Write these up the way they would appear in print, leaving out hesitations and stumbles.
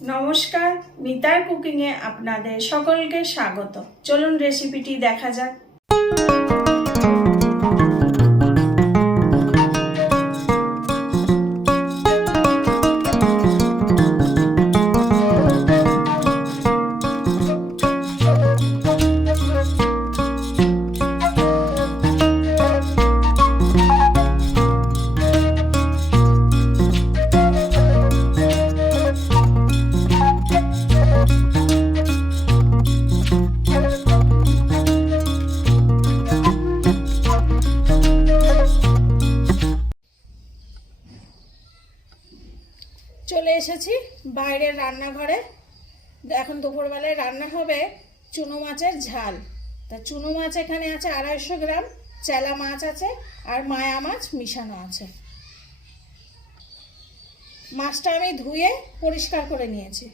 নমস্কার, মিতার কুকিংয়ে আপনাদের সকলকে স্বাগত। চলুন রেসিপিটি দেখা যাক। চলে এসেছি বাইরের রান্নাঘরে। এখন দুপুরবেলায় রান্না হবে চুনো মাছের ঝাল। তা চুনো মাছ এখানে আছে 250 গ্রাম, চেলা মাছ আছে আর মায়া মাছ মিশানো আছে। মাছটা আমি ধুয়ে পরিষ্কার করে নিয়েছি।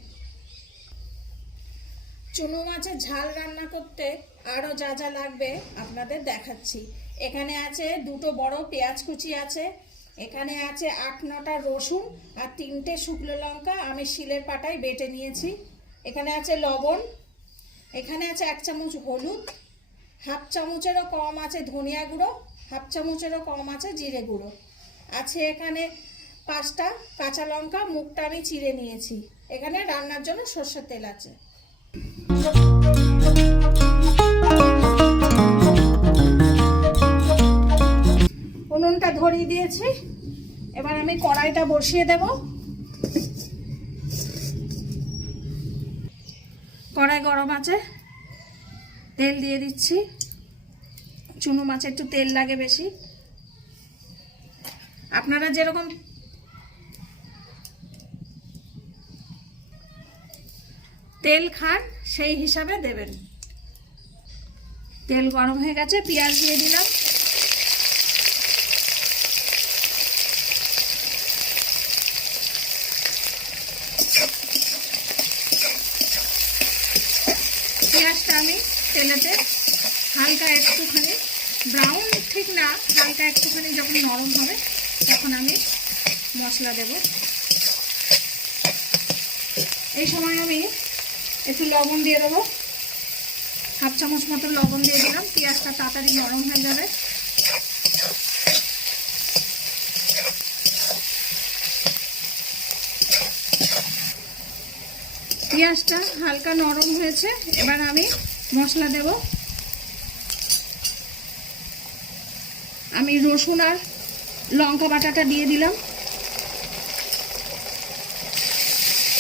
চুনো মাছের ঝাল রান্না করতে আরও যা যা লাগবে আপনাদের দেখাচ্ছি। এখানে আছে 2টো বড় পেঁয়াজ কুচি আছে, এখানে আছে 8-9টা রসুন আর 3টে শুকনো লঙ্কা আমি শিলের পাটায় বেটে নিয়েছি। এখানে আছে লবণ, এখানে আছে 1 চামচ হলুদ, হাফ চামচেরও কম আছে ধনিয়া গুঁড়ো, হাফ চামচেরও কম আছে জিরে গুঁড়ো আছে। এখানে 5টা কাঁচা লঙ্কা, মুখটা আমি চিড়ে নিয়েছি। এখানে রান্নার জন্য সরষের তেল আছে। উনুনটা ধরিয়ে দিয়েছি, এবার আমি কড়াইটা বসিয়ে দেব। কড়াই গরম আছে, তেল দিয়ে দিচ্ছি। চুনো মাছে একটু তেল লাগে বেশি, আপনারা যেরকম তেল খান সেই হিসাবে দেবেন। তেল গরম হয়ে গেছে, পেঁয়াজ দিয়ে দিলাম। পেঁয়াজটা আমি তেলেতে হালকা একটুখানি ব্রাউন, ঠিক না, হালকা একটুখানি যখন নরম হবে তখন আমি মশলা দেব। এই সময় আমি একটু লবণ দিয়ে দেবো, হাফ চামচ মতো লবণ দিয়ে দিলাম। পেঁয়াজটা তাড়াতাড়ি নরম হয়ে যাবে। পেঁয়াজটা হালকা নরম হয়েছে, এবার আমি মশলা দেব। আমি রসুন আর লঙ্কা বাটাটা দিয়ে দিলাম,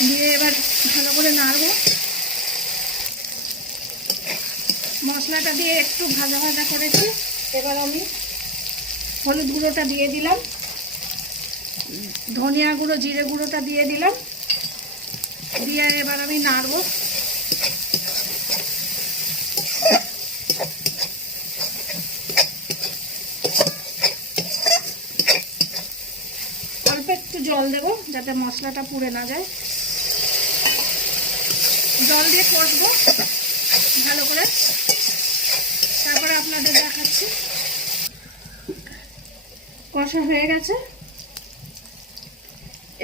দিয়ে এবার ভালো করে নাড়ব। মশলাটা দিয়ে একটু ভাজা ভাজা করেছি, এবার আমি হলুদ গুঁড়োটা দিয়ে দিলাম, ধনিয়া গুঁড়ো জিরে গুঁড়োটা দিয়ে দিলাম, দিয়ে এবার আমি নাড়ব। অল্প একটু জল দেব যাতে মশলাটা পুড়ে না যায়। জল দিয়ে কষবো ভালো করে, তারপরে আপনাদের দেখাচ্ছি। কষা হয়ে গেছে,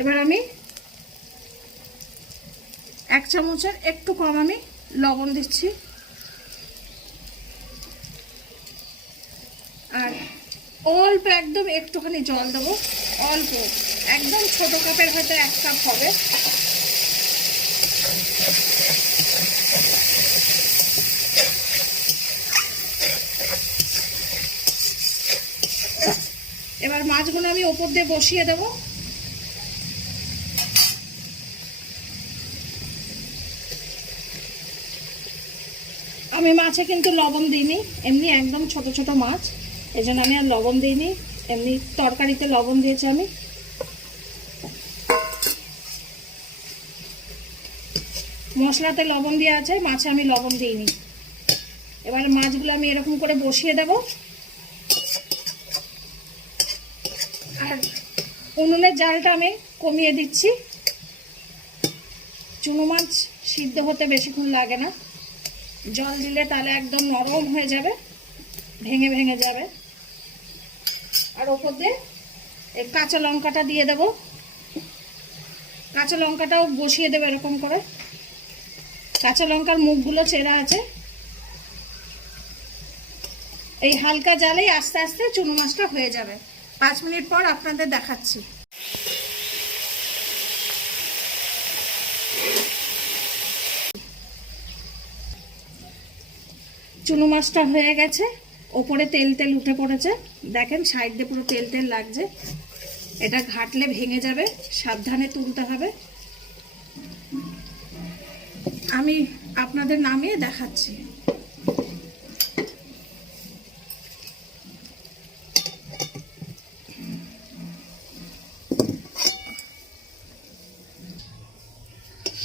এবার আমি 1 চামচের একটু কম আমি লবণ দিচ্ছি, আর অল্প একদম একটুখানি জল দেবো, অল্প, একদম ছোট কাপের হয়তো 1 কাপ হবে। এবার মাছগুলো আমি ওপর দিয়ে বসিয়ে দেবো। আমি মাছে কিন্তু লবণ দিইনি, এমনি একদম ছোট ছোট মাছ, এই জন্য আমি আর লবণ দিইনি। এমনি তরকারিতে লবণ দিয়েছি আমি। মশলাতে লবণ দেওয়া আছে, মাছে আমি লবণ দিইনি। এবার মাছগুলো আমি এরকম করে বসিয়ে দেব, আর উনুনের জালটা আমি কমিয়ে দিচ্ছি। চুনো মাছ সিদ্ধ হতে বেশিক্ষণ লাগে না, জল দিলে তাহলে একদম নরম হয়ে যাবে, ভেঙে ভেঙে যাবে। আর ওপর দিয়ে এই কাঁচা লঙ্কাটা দিয়ে দেব। কাঁচা লঙ্কাটাও বসিয়ে দেবে এরকম করে। কাঁচা লঙ্কার মুখগুলো চেরা আছে। এই হালকা জালেই আস্তে আস্তে চুনো মাছটা হয়ে যাবে। 5 মিনিট পর আপনাদের দেখাচ্ছি। চুনো মাছটা হয়ে গেছে, ওপরে তেল তেল উঠে পড়েছে, দেখেন সাইড দিয়ে পুরো তেল তেল লাগছে। এটা ঘাটলে ভেঙে যাবে, সাবধানে তুলতে হবে। আমি আপনাদের নামিয়ে দেখাচ্ছি।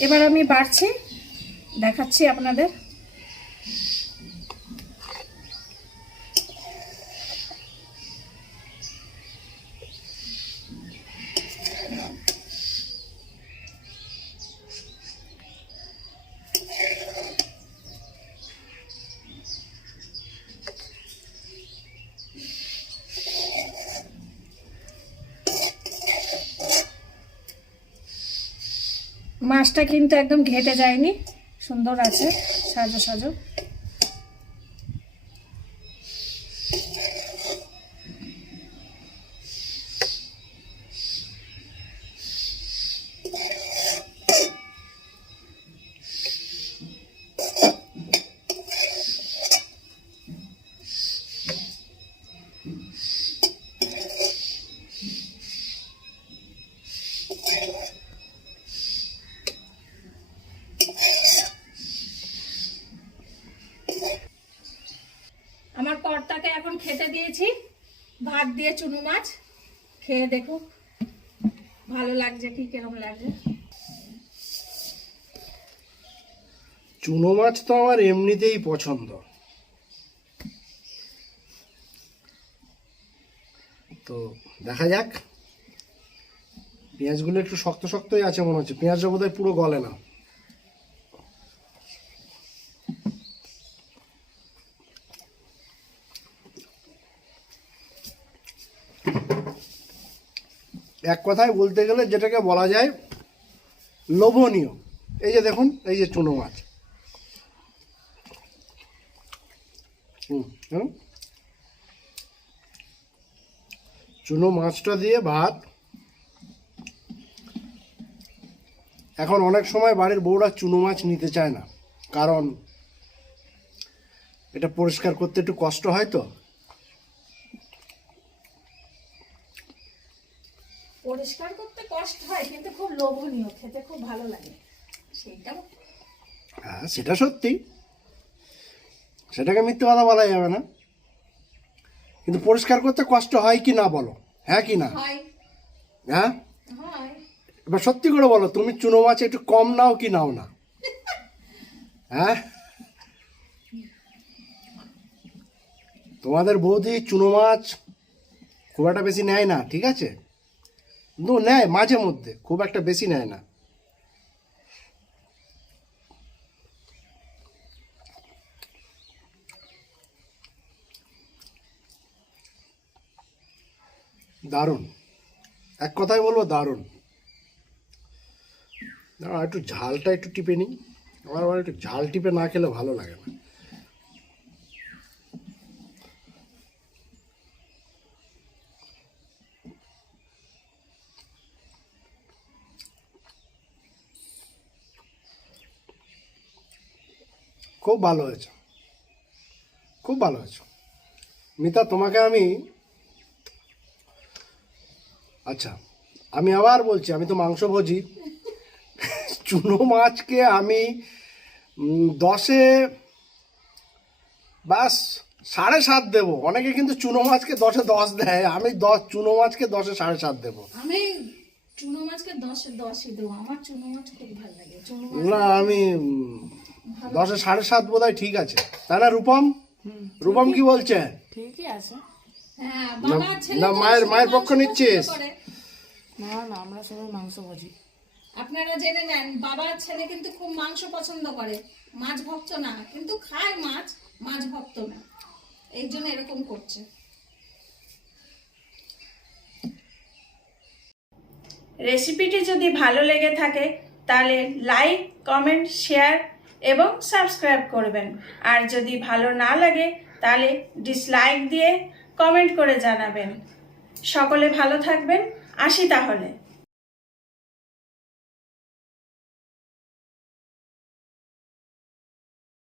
এবার আমি বাড়ছি, দেখাচ্ছি আপনাদের। মাছটা কিন্তু একদম ঘেটে যায়নি, সুন্দর আছে সাজো সাজো। আমার কর্তাকে এখন খেতে দিয়েছি ভাত দিয়ে চুনো মাছ। খেয়ে দেখো ভালো লাগছে কি, কেরকম লাগছে। চুনো মাছ তো আমার এমনিতেই পছন্দ, তো দেখা যাক। পেঁয়াজগুলো একটু শক্ত শক্তই আছে মনে হচ্ছে, পেঁয়াজটা বোধহয় পুরো গলে না। এক কথায় বলতে গেলে যেটাকে বলা যায় লোভনীয়। এই যে দেখুন, এই যে চুনো মাছ, চুনো মাছটা দিয়ে ভাত। এখন অনেক সময় বাড়ির বউরা চুনো মাছ নিতে চায় না, কারণ এটা পরিষ্কার করতে একটু কষ্ট হয়। তো পরিষ্কার করতে কষ্ট হয় কিন্তু খুব লোভনীয়, খেতে খুব ভালো লাগে। হ্যাঁ, সেটা সত্যি, সেটাকে মিথ্যে কথা বলা যাবে না। কিন্তু পরিষ্কার করতে কষ্ট হয় কি না বলো, হ্যাঁ কি না? হ্যাঁ, এবার সত্যি করে বলো, তুমি চুনো মাছ একটু কম নাও কি নাও না? হ্যাঁ, তোমাদের বৌদি চুনো মাছ খুব একটা বেশি নেয় না, ঠিক আছে, কিন্তু নেয় মাঝে মধ্যে, খুব একটা বেশি নেয় না। দারুণ, এক কথায় বলবো দারুণ। দাঁড়া, একটু ঝালটা একটু টিপে নিই, আমার আবার একটু ঝাল টিপে না খেলে ভালো লাগে না। খুব ভালো হয়েছে, খুব ভালো হয়েছে মিতা। তোমাকে আমি, আচ্ছা আমি আবার বলছি, আমি তো মাংস ভোজি। চুনো মাছকে আমি 10-এ বাস 7.5 দেবো। অনেকে কিন্তু চুনো মাছকে 10-এ 10 দেয়, আমি চুনো মাছকে 10-এ 7.5 দেবো। আমি চুনো মাছকে 10-এ 10ই দেবো, আমার চুনো মাছ খুব ভালো লাগে। না, আমি 10-এ 7.5 বোধহয় ঠিক আছে, তাই না রূপম? রূপম কি বলছে? ঠিকই আছে। হ্যাঁ, বাবা ছেলে না, মায়ের পক্ষ নিচ্ছিস? না না, আমরা সবাই মাংস ভোজি। আপনারা জেনে নেন, বাবার ছেলে কিন্তু খুব মাংস পছন্দ করে, মাছ ভক্ত না, কিন্তু খায় মাছ, মাছ ভক্ত না, এই জন্য এরকম করছে। রেসিপিটি যদি ভালো লেগে থাকে তাহলে লাইক, কমেন্ট, শেয়ার এবং সাবস্ক্রাইব করবেন। আর যদি ভালো না লাগে তাহলে ডিসলাইক দিয়ে কমেন্ট করে জানাবেন। সকলে ভালো থাকবেন, আসি তাহলে।